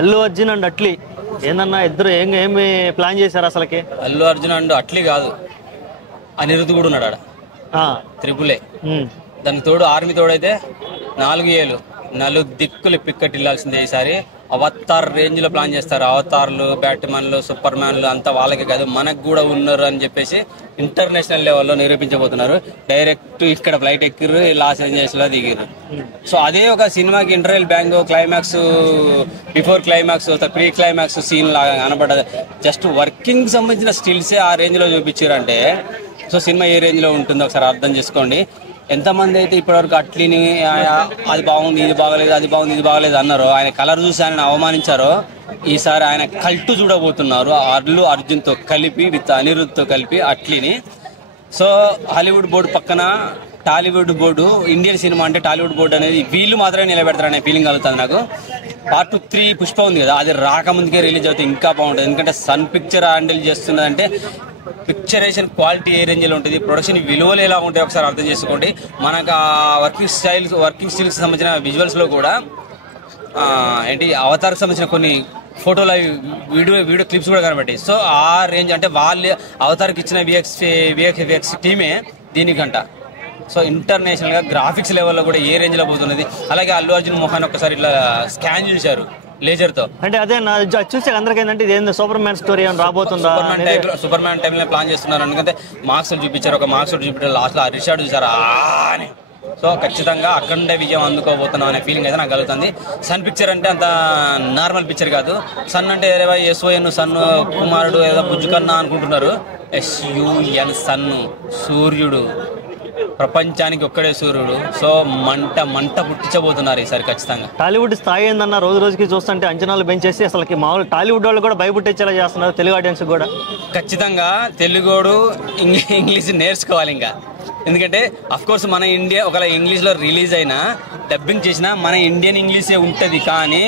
Allu Arjun and Atlee ఏందన్నా ఇద్దరు ఏమి ప్లాన్ చేశారు అసలుకి? అల్లు అర్జున్ అండ్ అట్లీ కాదు, అనిరుద్ధ్ కూడా ఉన్నాడు ఆడ. త్రిపులే దానికి తోడు ఆర్మీ తోడైతే 4 ఏళ్ళు దిక్కులు పిక్కటిల్లాల్సిందే. ఈసారి అవతార్ రేంజ్ లో ప్లాన్ చేస్తారు. అవతార్లు, బ్యాట్మెన్లు, సూపర్ మ్యాన్లు అంతా వాళ్ళకి కాదు మనకు కూడా ఉన్నారు అని చెప్పేసి ఇంటర్నేషనల్ లెవెల్లో నిరూపించబోతున్నారు. డైరెక్ట్ ఇక్కడ ఫ్లైట్ ఎక్కిర్రు, లాస్ ఏంజల్స్ లో దిగిర్రు. సో అదే ఒక సినిమాకి interval bang, climax, before climax, pre climax scene లాగా కనబడ్డది. జస్ట్ వర్కింగ్ సంబంధించిన స్టిల్సే ఆ రేంజ్ లో చూపించారంటే సో సినిమా ఏ రేంజ్ లో ఉంటుందో ఒకసారి అర్థం చేసుకోండి. ఎంతమంది అయితే ఇప్పటివరకు అట్లీని అది బాగుంది ఇది బాగలేదు, అది బాగుంది ఇది బాగలేదు అన్నారో, ఆయన కలర్ చూసి ఆయన అవమానించారో, ఈసారి ఆయన కల్టు చూడబోతున్నారు అల్లు అర్జున్తో కలిపి, విత్ అనిరుద్ధ్తో కలిపి అట్లీని. సో హాలీవుడ్ బోర్డు పక్కన టాలీవుడ్ బోర్డు, ఇండియన్ సినిమా అంటే టాలీవుడ్ బోర్డు అనేది వీళ్ళు మాత్రమే నిలబెడతారనే ఫీలింగ్ కలుగుతుంది నాకు. పార్ట్ 3 పుష్ప ఉంది కదా, అది రాకముందుకే రిలీజ్ అవుతే ఇంకా బాగుంటుంది. ఎందుకంటే సన్ పిక్చర్ హ్యాండిల్ చేస్తున్నదంటే పిక్చరేషన్ క్వాలిటీ ఏ రేంజ్లో ఉంటుంది, ప్రొడక్షన్ విలువలు ఎలా ఉంటాయి ఒకసారి అర్థం చేసుకోండి. మనకు ఆ వర్కింగ్ స్టిల్స్ సంబంధించిన విజువల్స్లో కూడా ఏంటి అవతార్కి సంబంధించిన కొన్ని ఫోటోలు వీడియో క్లిప్స్ కూడా కనబడ్డాయి. సో ఆ రేంజ్ అంటే వాళ్ళు అవతార్కి ఇచ్చిన విఎక్స్ టీమే దీనికంట. సో ఇంటర్నేషనల్గా గ్రాఫిక్స్ లెవెల్లో కూడా ఏ రేంజ్లో పోతున్నది. అలాగే అల్లు అర్జున్ మొహాన్ని ఒకసారి ఇట్లా స్కాన్ చేశారు లేజర్ తో. అంటే అదే చూస్తే అందరికి ఏంటంటే ఇది సూపర్ మ్యాన్ స్టోరీ అని రాబోతుందా, సూపర్ మ్యాన్ టైంలో ప్లాన్ చేస్తున్నారు. ఎందుకంటే మార్క్స్ చూపించారు, ఒక మార్క్స్ చూపించారు, లాస్ట్ లో ఆ రిషార్డ్ చూసారు అని. సో ఖచ్చితంగా అఖండ విజయం అందుకోబోతున్నాం అనే ఫీలింగ్ అయితే నాకు కలుగుతుంది. సన్ పిక్చర్ అంటే అంత నార్మల్ పిక్చర్ కాదు. సన్ అంటే SON సన్ కుమారుడు ఏదో బుజ్జుకన్నా అనుకుంటున్నారు. SUN సన్, సూర్యుడు, ప్రపంచానికి ఒక్కడే సూర్యుడు. సో మంట పుట్టించబోతున్నారు ఈసారి ఖచ్చితంగా. టాలీవుడ్ స్థాయి ఏందన్న రోజు రోజుకి చూస్తుంటే అంచనాలు పెంచేసి అసలుకి మామూలు టాలీవుడ్ వాళ్ళు కూడా భయపుట్టించేలా చేస్తున్నారు తెలుగు ఆడియన్స్ కూడా. ఖచ్చితంగా తెలుగోడు ఇంగ్లీష్ నేర్చుకోవాలి ఇంకా. ఎందుకంటే అఫ్కోర్స్ మన ఇండియా ఒకవేళ ఇంగ్లీష్లో రిలీజ్ అయినా డబ్బింగ్ చేసినా మన ఇండియన్ ఇంగ్లీషే ఉంటుంది. కానీ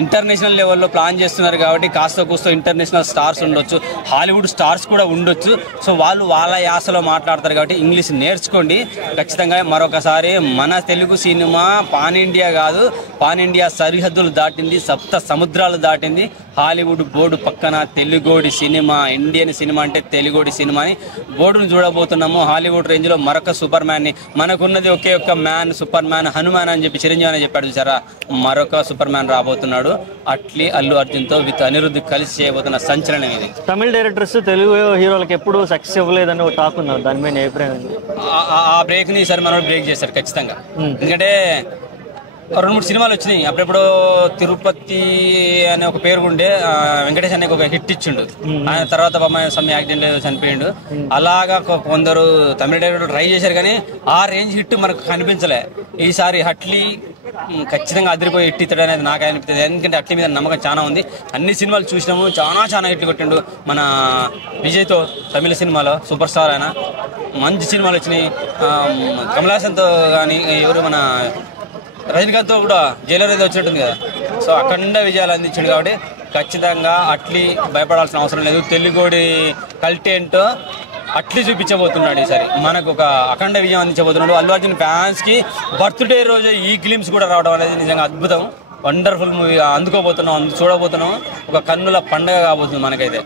ఇంటర్నేషనల్ లెవెల్లో ప్లాన్ చేస్తున్నారు కాబట్టి కాస్త కూస్తో ఇంటర్నేషనల్ స్టార్స్ ఉండొచ్చు, హాలీవుడ్ స్టార్స్ కూడా ఉండొచ్చు. సో వాళ్ళు వాళ్ళ యాసలో మాట్లాడతారు కాబట్టి ఇంగ్లీష్ నేర్చుకోండి ఖచ్చితంగా. మరొకసారి మన తెలుగు సినిమా పాన్ ఇండియా కాదు, పాన్ ఇండియా సరిహద్దులు దాటింది, 7 సముద్రాలు దాటింది. హాలీవుడ్ బోర్డు పక్కన తెలుగోడి సినిమా, ఇండియన్ సినిమా అంటే తెలుగోడి సినిమా అని బోర్డును చూడబోతున్నాము. హాలీవుడ్ రేంజ్లో మరొక సూపర్ మ్యాన్ని, మనకున్నది ఒకే ఒక్క మ్యాన్, సూపర్ మ్యాన్, హనుమాన్ అని చెప్పి చిరంజీవి అని చెప్పాడు చూసారా, మరొక సూపర్ మ్యాన్ రాబోతున్నాడు. అట్లీ అల్లు అర్జున్ తో విత్ అనిరుద్ధ్ కలిసి చేయబోతున్న సంచలనం ఇది. తమిళ డైరెక్టర్స్ తెలుగు హీరోలకు ఎప్పుడు సక్సెస్ ఇవ్వలేదని ఒక టాక్ ఉన్నారు, దాని మీద అభిప్రాయం? ఆ బ్రేక్ ని ఈసారి మనం బ్రేక్ చేశారు ఖచ్చితంగా. ఎందుకంటే 2-3 సినిమాలు వచ్చినాయి అప్పుడెప్పుడు. తిరుపతి అనే ఒక పేరు ఉండే వెంకటేష్ అనే ఒక హిట్ ఇచ్చిండు. ఆయన తర్వాత సమ్ యాక్సిడెంట్ చనిపోయిండు. అలాగా కొందరు తమిళ డైరెక్టర్ ట్రై చేశారు కానీ ఆ రేంజ్ హిట్ మనకు కనిపించలే. ఈసారి అట్లీ ఖచ్చితంగా అదిరిపోయి హిట్ ఇస్తాడు అనేది నాకు అనిపిస్తుంది. ఎందుకంటే అట్లీ మీద నమ్మకం చాలా ఉంది. అన్ని సినిమాలు చూసినాము, చాలా హిట్లు కొట్టిండు. మన విజయ్తో తమిళ సినిమాలో సూపర్ స్టార్ ఆయన, మంచి సినిమాలు వచ్చినాయి. కమల్ హాసన్తో కానీ ఎవరు మన రజనీకాంత్తో కూడా జైలర్ ఏదో వచ్చినట్టుంది కదా. సో అఖండ విజయాలు అందించాడు కాబట్టి ఖచ్చితంగా అట్లీ భయపడాల్సిన అవసరం లేదు. తెలుగోడి కంటెంట్ అట్లీ చూపించబోతున్నాడు ఈసారి, మనకు ఒక అఖండ విజయం అందించబోతున్నాడు. అల్లు అర్జున్ ఫ్యాన్స్ కి బర్త్డే రోజు ఈ గ్లిమ్స్ కూడా రావడం అనేది నిజంగా అద్భుతం, వండర్ఫుల్ మూవీ అందుకోబోతున్నాం, చూడబోతున్నాం. ఒక కన్నుల పండగ కాబోతుంది మనకైతే.